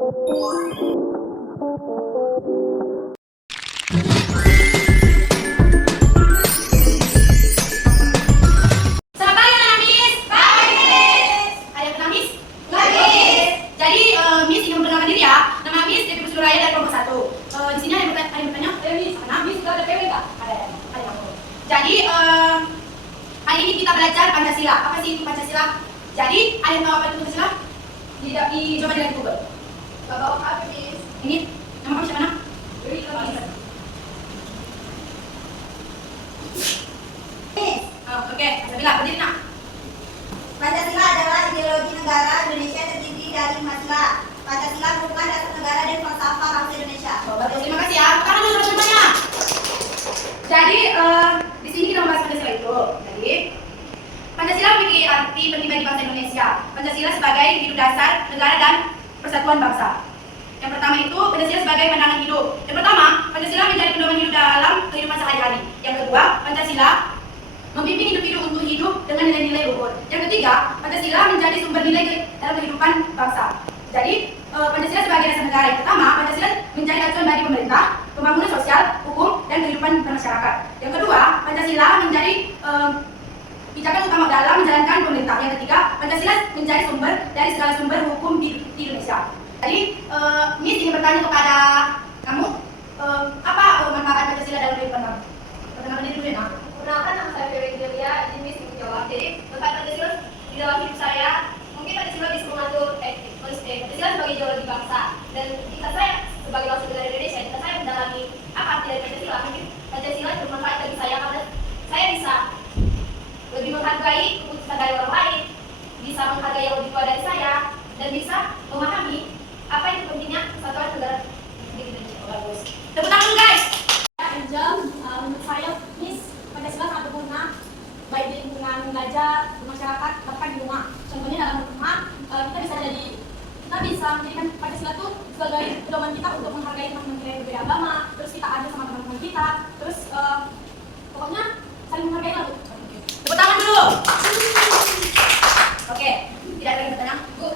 Jadi hari ini kita belajar Pancasila. Apa sih itu Pancasila? Jadi ada yang tahu apa itu Pancasila? Coba di Google. Bapak apa Miss? Ini nama kamu siapa nak? Miss. Oke, Sabila, berdiri nak. Pancasila adalah ideologi negara Indonesia terdiri dari 5 sila. Pancasila merupakan dasar negara dan falsafah bangsa Indonesia. Bagus, terima kasih ya. Sekarang dulu semuanya. Jadi di sini kita membahas Pancasila itu. Jadi Pancasila memiliki arti penting bagi bangsa Indonesia. Pancasila sebagai hidup dasar negara dan persatuan bangsa. Yang pertama itu Pancasila sebagai pandangan hidup. Yang pertama, Pancasila menjadi pedoman hidup dalam kehidupan sehari-hari. Yang kedua, Pancasila membimbing individu untuk hidup dengan nilai-nilai luhur. Yang ketiga, Pancasila menjadi sumber nilai dalam kehidupan bangsa. Jadi Pancasila sebagai dasar negara. Yang pertama, Pancasila menjadi acuan bagi pemerintah, pembangunan sosial, hukum, dan kehidupan bermasyarakat. Yang kedua, Pancasila menjadi pijakan utama dalam menjalankan pemerintah. Yang ketiga, Pancasila menjadi sumber dari segala sumber hukum di Indonesia. Jadi, Miss ingin bertanya kepada kamu, apa manfaat Pancasila dalam kehidupan kamu? Perkenalkan diri dulu ya, nak. Perkenalkan, nama saya Dewi Delia. Ini Miss ingin jawab. Jadi manfaat Pancasila di dalam hidup saya, mungkin Pancasila bisa mengatur Pancasila sebagai ideologi bangsa. Dan jika saya sebagai bangsa negara Indonesia, jika saya mendalami apa arti dari Pancasila, mungkin Pancasila bermanfaat bagi saya karena saya bisa lebih menghargai keputusan dari orang lain, bisa menghargai yang lebih tua dari saya, dan bisa memahami apa itu pentingnya persatuan negara di Indonesia. Bagus. Tepuk tangan guys. Menurut saya, Miss, Pancasila sangat berguna baik di lingkungan belajar, di masyarakat, bahkan di rumah. Contohnya dalam rumah, kita bisa menjadikan Pancasila itu sebagai pedoman kita untuk menghargai teman-teman kita yang berbeda agama, terus kita adil sama teman-teman kita, terus pokoknya saling menghargai lah. Tepuk tangan dulu. Oke, tidak ada yang bertanya? Bu.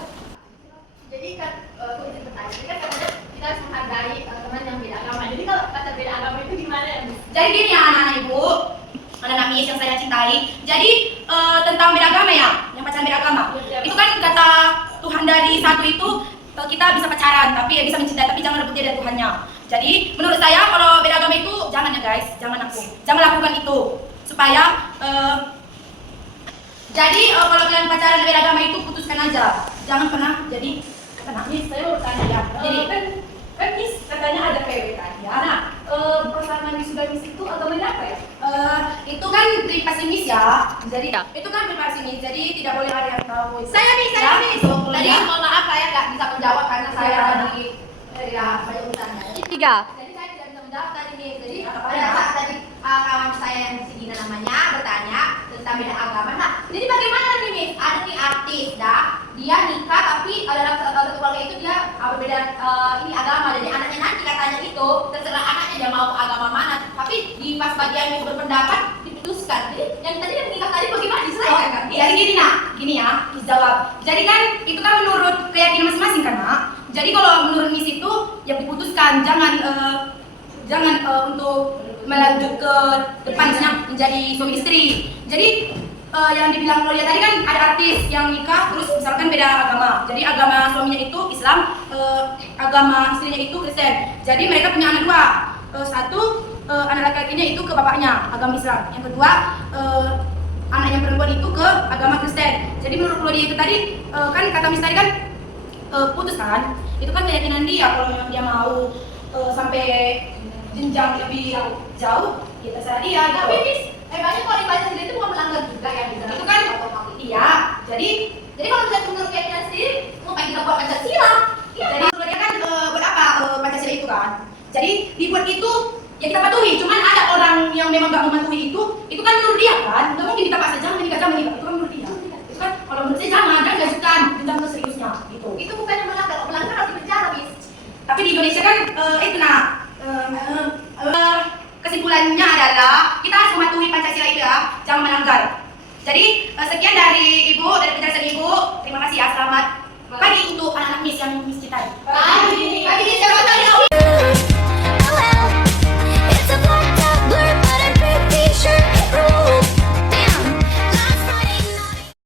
Jadi kan, aku izin bertanya, jadi kan katanya kita harus menghargai teman yang beda agama. Jadi kalau kata beda agama itu gimana ya, Miss? Jadi gini ya anak-anak ibu, anak-anak Miss yang saya cintai. Jadi tentang beda agama ya, yang pacaran beda agama. Itu kan kata Tuhan dari satu itu kita bisa pacaran, tapi bisa mencintai, tapi jangan rebut dia dari Tuhannya. Jadi menurut saya kalau beda agama itu jangan ya guys, jangan lakukan itu supaya jadi kalau kalian pacaran beda agama itu putuskan aja, jangan pernah jadi Miss, saya mau bertanya ya. Jadi Kan Miss katanya ada PW tadi ya. Nah, perusahaan wisuda Miss itu agamanya apa ya? itu kan privasi Miss ya. Jadi itu kan privasi Miss, jadi tidak boleh ada yang tahu. Saya Miss. Tadi Ya. mohon maaf saya nggak bisa menjawab karena saya tadi banyak urusannya. Jadi saya tidak bisa menjawab tadi Miss. Jadi pada saat tadi kawan saya yang si Dina namanya bertanya tentang beda agama. Nah, jadi bagaimana nih Miss? Ada nih artis dia nikah tapi dalam satu keluarga itu dia berbeda ini agama. Jadi anaknya nanti katanya itu terserah anaknya dia mau ke agama mana. Tapi di pas bagian yang berpendapat diputuskan. Jadi yang tadi yang nikah tadi bagaimana diselesaikan kan? Jadi gini ya, dijawab. Jadi kan itu kan menurut keyakinan masing-masing kan, Nak. Jadi kalau menurut Miss itu yang diputuskan, jangan untuk melanjut ke depan misalnya menjadi suami istri. Jadi yang dibilang Gloria tadi kan ada artis yang nikah terus misalkan beda agama. Jadi agama suaminya itu Islam, agama istrinya itu Kristen. Jadi mereka punya anak dua. Satu anak laki-lakinya itu ke bapaknya agama Islam. Yang kedua anak yang perempuan itu ke agama Kristen. Jadi menurut Gloria itu tadi kan kata Miss tadi kan putus kan. Itu kan keyakinan dia, kalau memang dia mau sampai jenjang lebih jauh, ya terserah dia. Tapi Miss, banyak kalau di Pancasila itu bukan melanggar juga ya di itu kan iya. Jadi kalau misalnya menurut keyakinan sendiri, ngapain kita buat Pancasila? jadi sebenarnya kan buat apa Pancasila itu kan? Jadi dibuat itu ya kita patuhi. Cuman ada orang yang memang nggak mematuhi itu kan menurut dia kan. Nggak mungkin kita paksa jangan menikah. Itu kan menurut dia. Itu kan kalau menurut saya jangan lanjutkan jenjang ke seriusnya gitu. Itu bukan yang melanggar harus dipenjara, Miss. Tapi di Indonesia kan itu nah kesimpulannya adalah kita harus mematuhi Pancasila itu ya, jangan melanggar. Jadi sekian dari Ibu, dari penjelasan Ibu. Terima kasih ya, selamat pagi untuk anak-anak Miss yang Miss cintai.